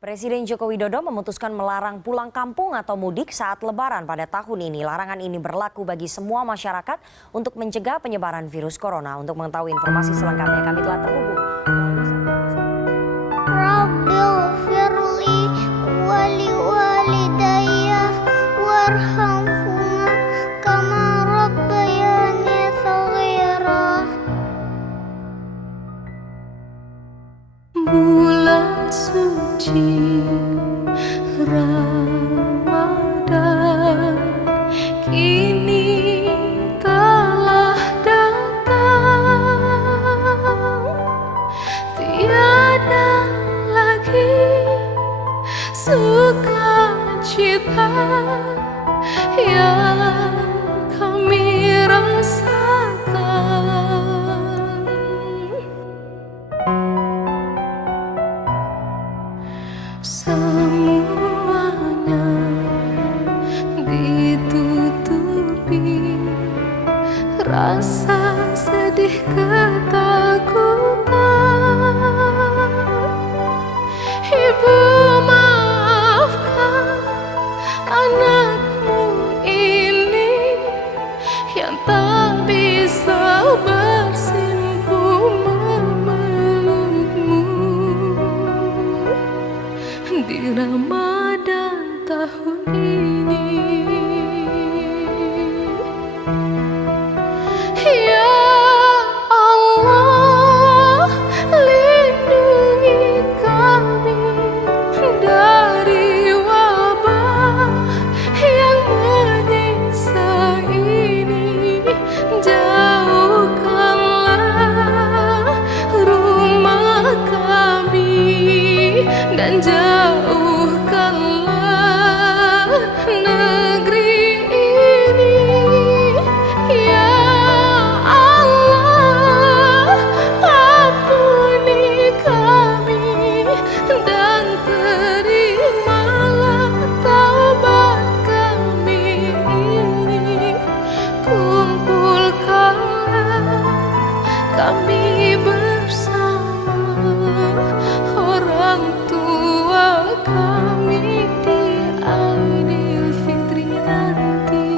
Presiden Joko Widodo memutuskan melarang pulang kampung atau mudik saat Lebaran pada tahun ini. Larangan ini berlaku bagi semua masyarakat untuk mencegah penyebaran virus corona. Untuk mengetahui informasi selengkapnya kami telah terhubung. Rabbighfirli waliwalidayya warhamhuma kama rabbayani shaghira. Bulan suci Ramadan kini telah datang, tiada lagi sukacita yang kami rasakan. Semuanya ditutupi rasa sedih ketakutan. Ibu, maafkan anakmu ini yang tak bisa bersimpuh memelukmu di Ramadan tahun ini. Ya Allah, lindungi kami dari wabah yang menyiksa ini. Jauhkanlah rumah kami dan jauhkanlah negeri ini. Ya Allah, ampuni kami dan terimalah taubat kami ini. Kumpulkanlah kami bersama orang tua kami di Aidil Fitri nanti.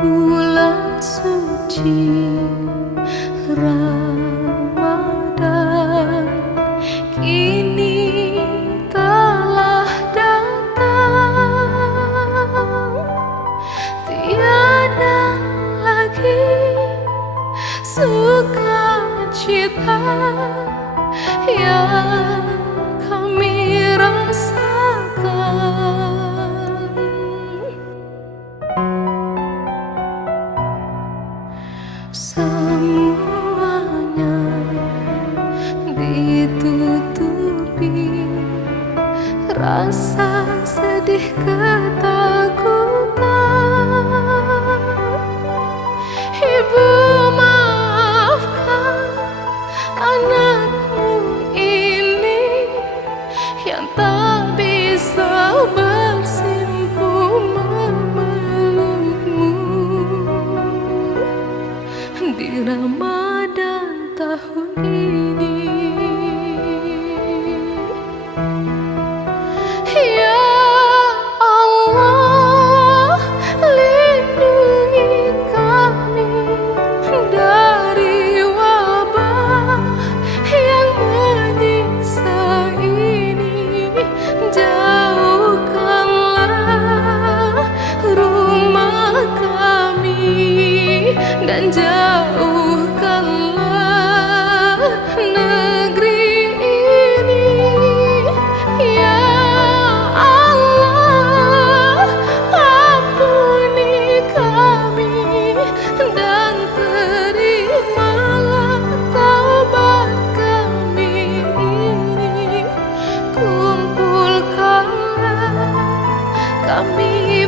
Bulan suci Ramadan kini telah datang, tiada lagi sukacita yang kami rasakan. Semuanya ditutupi rasa sedih ketakutan. Ibu, maafkan anakmu ini yang tak bisa bersimpuh memelukmu di Ramadan tahun ini. Ya Allah, lindungi kami dari wabah yang menyiksa ini. Jauhkanlah rumah kami dan jauhkanlah kami